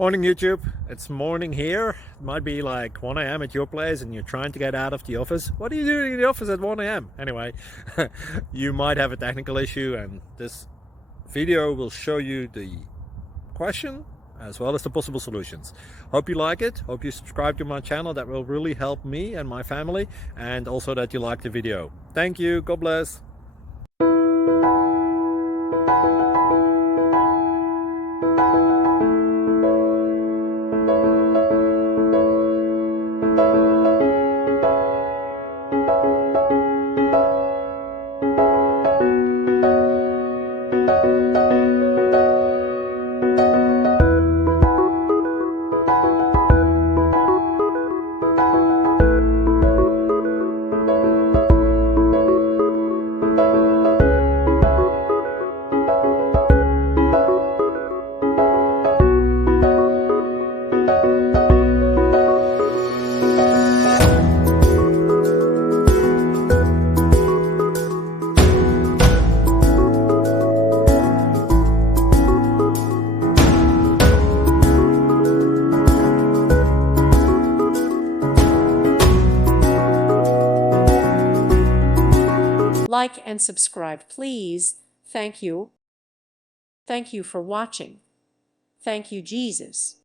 Morning YouTube, it's morning here. It might be like 1 a.m. at your place and you're trying to get out of the office. What are you doing in the office at 1 a.m.? Anyway, you might have a technical issue and this video will show you the question as well as the possible solutions. Hope you like it, hope you subscribe to my channel. That will really help me and my family, and also that you like the video. Thank you, God bless. Like and subscribe, please. Thank you. Thank you for watching. Thank you, Jesus.